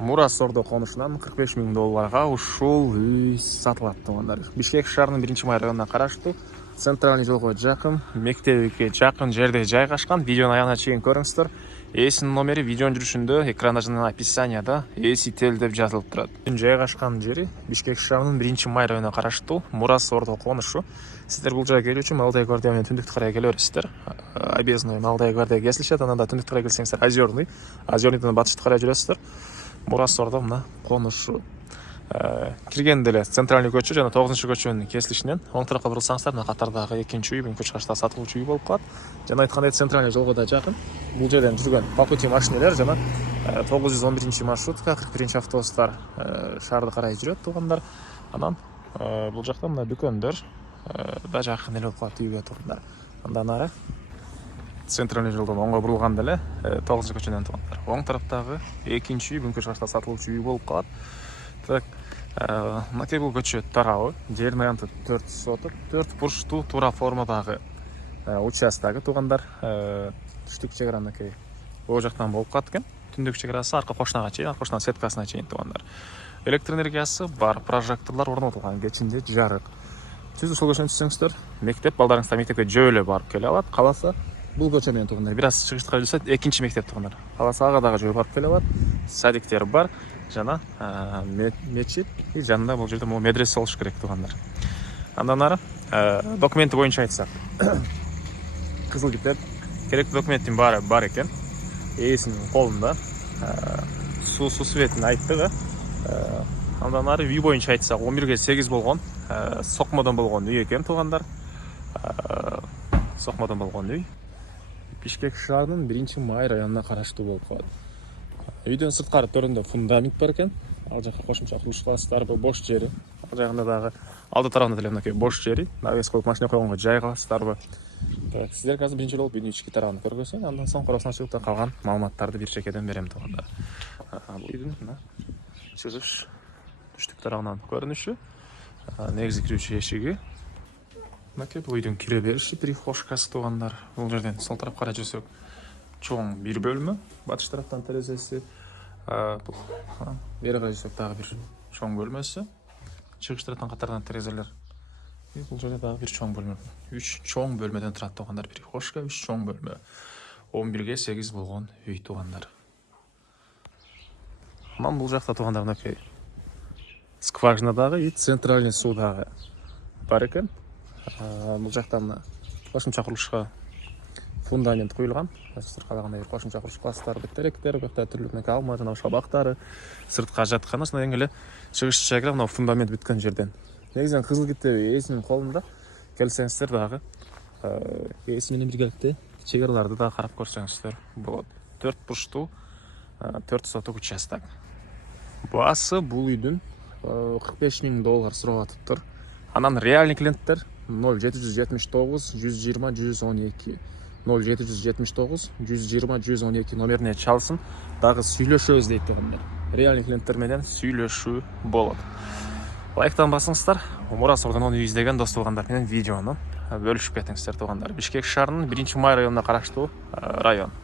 Мурас Ордо конушунан 45 000 долларга ушул үй сатылат туугандар. Бишкек шаарынын 1-май районуна караштуу центральный жолго жакын, мектебиге жакын жерде жайгашкан. Видеонун аягына чейин көрүңүздөр. Ээсинин номери видеонун жүрүшүндө, экранда жана описанияда ээси тел деп жазылып турат. Жайгашкан жери Бишкек шаарынын 1-май районуна караштуу Мурас Ордо конушу. Сиздер бул жайга келүү үчүн Малдай гвардия менен Түндүктү карай келе бересиздер. Объездной Малдай гвардия кесилишет, анан да Түндүктү карай келсеңиздер Озерныйдан батышты карай жүрөсүздөр. Мурас Ордо мына конушу. Киргенде эле центральный көчө жана 9-көчөнүн кесилишинен оң тарапка бурулсаңыздар, мына катардагы экинчи үй, Бүңкү чыгышта сатылуучу үй болуп калат. Жана айткандай центральный жолго да жакын. Бул жерден жүргөн по пути машинелер жана 911-маршрутка, 41-автобустар шаарды карай жүрөт туугандар. Анан бул жакта мына дүкөндөр да жакын эле болуп калат үйгө туугандар. Андан ары центральный жолдон оңго бурулганда эле 9-көчөдөн туугандар. Оң тараптагы экинчи үй, Бүңкү чыгышта сатылуучу үй болуп калат. Так, мынакей бул көчө тарабы, жердин аянты 4 соток, 4 бурчтуу туура формадагы участогу туугандар. Түштүк чегара мынакей о жактан болуп калат экен. Түндүк чегарасы арка кошунага чейин, арка кошунан сеткасына чейин туугандар. Электр энергиясы бар, прожекторлор орнотулган, кечинде жарык. Сиз ушул көчөнү түшсөңүздөр, мектеп балдарыңыздар мектепке жөө эле барып келе алат. Каласа бул көчө менен туугандар. Бир аз чыгыштыкка жүрсөт, экинчи мектеп туугандар. Каласа ага дагы жөө барып келе алат. Садиктер бар. Жана мечит и жанында бул жерде могу медресе болуш керек туугандар. Андан ары документи боюнча айтсак, кызыл китеп, керектүү документтин баары бар экен. Ээсинин колунда суу светин айттыгы. Андан ары үй боюнча айтсак, 11-ге 8 болгон, сокмодон болгон үй экен туугандар. Сокмодон болгон үй. Бишкек шаарынын 1-май районуна караштуу болуп калат. Үйдөн сырткары төрүндө фундамент бар экен. Ал жакка кошумча курулуш кыласыздар, бош жери. Ал жагында дагы алды тарабында деле мынакей бош жери. Навес коюп машина койгонго жай кыласыздарбы? Так, сиздер азыр биринчи болуп үйдүн ички тарабын көргөзөйүн, андан соң коросуна чыгып калган маалыматтарды бир чекеден берем туугандар. Бул үйдүн мына чыгыш түштүк тарабынан көрүнүшү, негизи кирүүчү эшиги. Мынакей бул үйдүн кире бериши, прихожкасы туугандар. Бул жерден сол тарапка карай жүрсөк, чоң бир бөлмө, батыш тараптан терезеси, бери карай жүрсөк дагы бир чоң бөлмөсү, чыгыш тараптан катардан терезелер. Бул жерде дагы бир чоң бөлмө. 3 чоң бөлмөдөн турат туугандар, прихожка, 3 чоң бөлмө. 11-ге 8 болгон үй туугандар. Анан бул жакта туугандар мынакей скважинадагы и центральный суудагы бар экен. Бул жакта мына кошумча курулушка фундамент куюлган. Сиздер каалагандай бир кошумча курулуш кыласыздар, теректер, бакта түрлүү мынакей алма жана шабактары, сыртка жаткан, ошондой эң эле чыгыш чегара мына фундамент бүткөн жерден. Негизинен кызыл китеби ээсинин колунда. Келсеңиздер дагы ээси менен биргеликте чегараларды да карап көрсөңүздөр болот. 4 бурчтуу 4 соток участок. Баасы бул үйдүн 45 000 доллар сурап атыптыр. Анан реальный клиенттер 0779 120 112 0779 120 112 номерине чалсын, дагы сүйлөшөбүз дейт туугандар. Реальный клиенттер менен сүйлөшүү болот. Лайктан басыңыздар. Мурас Ордонун үй издеген дос туугандар менен видеону бөлүшүп кетиңиздер туугандар. Бишкек шаарынын 1-май районуна караштуу район.